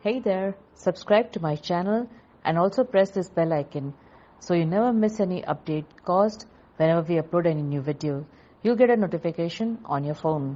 Hey there, subscribe to my channel and also press this bell icon so you never miss any update caused whenever we upload any new video. You'll get a notification on your phone.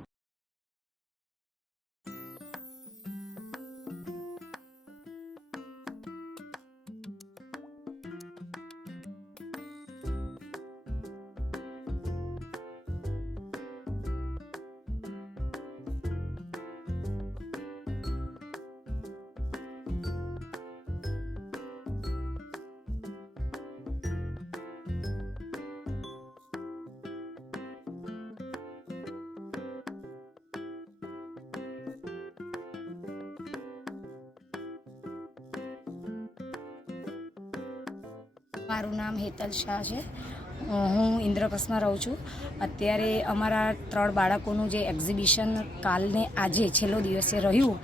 મારું નામ હેતલ શાહ છે. હું ઇન્દ્રપ્રસ્થમાં રહું છું. અત્યારે અમારા 3 બાળકોનું જે એક્ઝિબિશન કાલને આજે છેલ્લો દિવસે રહ્યું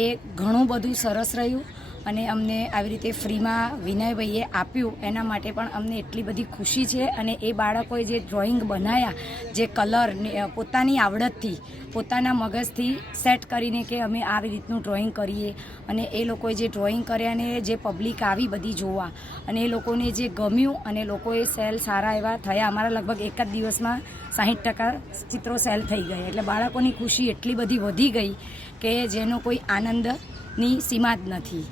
એ ઘણું બધું સરસ રહ્યું અને અમને આવી રીતે ફ્રીમાં વિનયભાઈએ આપ્યું એના માટે પણ અમને એટલી બધી ખુશી છે. અને એ બાળકોએ જે ડ્રોઈંગ બનાવ્યા, જે કલર પોતાની આવડતથી, પોતાના મગજથી સેટ કરીને કે અમે આવી રીતનું ડ્રોઈંગ કરીએ, અને એ લોકોએ જે ડ્રોઈંગ કર્યા ને જે પબ્લિક આવી બધી જોવા અને એ લોકોને જે ગમ્યું અને લોકોએ સેલ સારા એવા થયા. અમારા લગભગ એક જ દિવસમાં 60% ચિત્રો સેલ થઈ ગયા. એટલે બાળકોની ખુશી એટલી બધી વધી ગઈ કે જેનો કોઈ આનંદની સીમા જ નથી.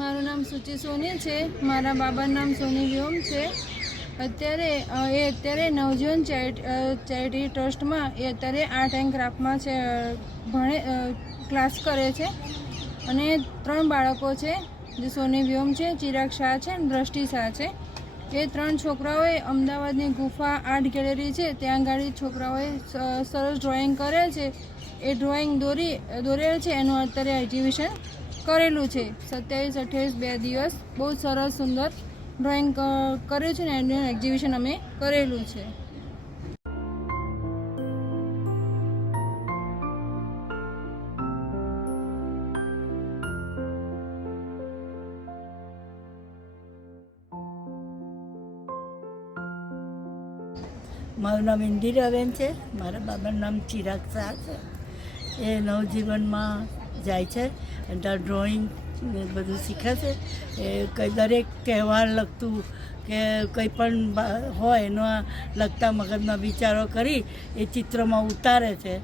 મારું નામ સુચિ સોની છે. મારા બાબાનું નામ સોની વ્યોમ છે. અત્યારે નવજીવન ચેરિટી ટ્રસ્ટમાં અત્યારે આર્ટ એન્ડ ક્રાફ્ટમાં છે, ક્લાસ કરે છે. અને 3 બાળકો છે, જે સોની વ્યોમ છે, ચિરાગ શાહ છે અને દ્રષ્ટિ શાહ છે. એ 3 છોકરાઓએ અમદાવાદની ગુફા આર્ટ ગેલેરી છે, ત્યાં આગળ છોકરાઓએ સરસ ડ્રોઈંગ કરે છે. એ ડ્રોઈંગ દોરેલ છે, એનું અત્યારે એક્ઝિબિશન કરેલું છે. 27-28 2 દિવસ બહુ સરસ સુંદર ડ્રોઈંગ કર્યું છે ને એનું એક્ઝિબિશન અમે કરેલું છે. મારું નામ ઇન્દિરાબેન છે. મારા બાબાનું નામ ચિરાગ શાહ છે. એ નવજીવનમાં જાય છે અને ત્યાં ડ્રોઈંગ બધું શીખે છે. એ દરેક તહેવાર લગતું કે કંઈ પણ હોય એના લગતા મગજના વિચારો કરી એ ચિત્રમાં ઉતારે છે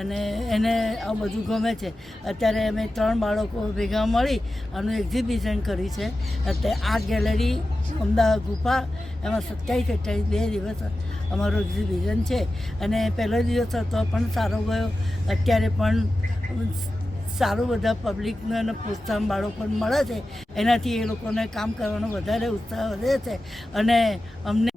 અને એને આ બધું ગમે છે. અત્યારે અમે 3 બાળકો ભેગા મળી આનું એક્ઝિબિશન કર્યું છે. અત્યારે આર્ટ ગેલેરી અમદાવાદ ગુફા, એમાં 27-28 2 દિવસ અમારું એક્ઝિબિશન છે. અને પહેલો દિવસ હતો પણ સારો ગયો. અત્યારે પણ સારું બધા પબ્લિકને અને પ્રોત્સાહન બાળકોને મળે છે. એનાથી એ લોકોને કામ કરવાનો વધારે ઉત્સાહ વધે છે અને અમને